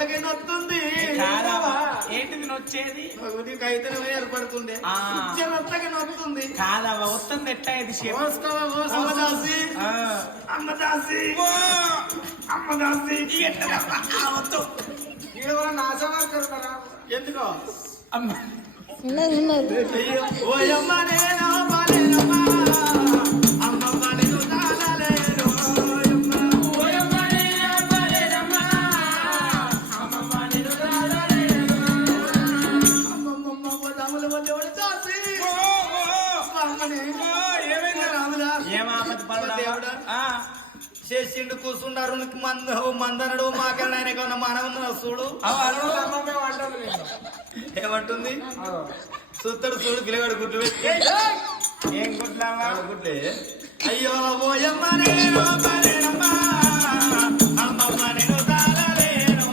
ఎంతకైనా వస్తుంది ఏంటిది నొచ్చేది నీకు అయితే ఏర్పడుతుంది ఎంతకైనా వస్తుంది కాదవ్వ వస్తుంది ఎట్లా ఇది అమ్మదాసి అమ్మదాసి అమ్మదాసి ఎందుకో ఓయమ్మ నేను బాలేనమ్మా అమ్మమ్మ నేను తాళలేను చేసిండు కూర్చున్నారు మందనడు మాకన్నాయన కన్నా మనవున్న చూడు ఏమంటుంది చూస్తాడు చూడు పిల్లగాడు గుడ్లు పెట్టి ఏం గుడ్లావా గుడ్లే అయ్యో ఓయమ్మ నేను బాలేనమ్మా అమ్మమ్మ నేను తాళలేను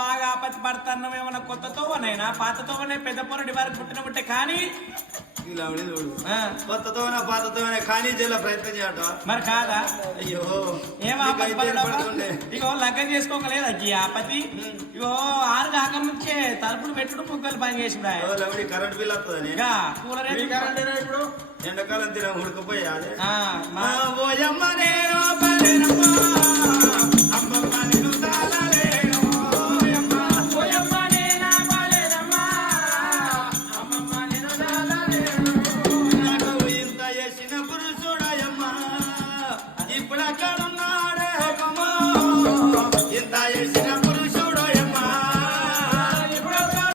బాగా ఆపత్తి పడుతున్నాం ఏమన్నా కొత్తతోవనైనా పాతతోవనే పెద్ద పొరటి వారికి పుట్టిన పుట్టే కానీ కొత్తతో పాతతో కానీ చేయాల ప్రయత్నం చేయట మరి కాదా అయ్యో ఇగో లగ్గం చేసుకోగలేదు అజ్జి ఆపతి ఇగో 6 కాక నుంచే తలుపులు పెట్టుడు ముగ్గలు పని చేసి కరెంట్ బిల్ వస్తుందని ఇప్పుడు ఎండాకాలం తిన ఉడకపోయా ఓయమ్మ నేను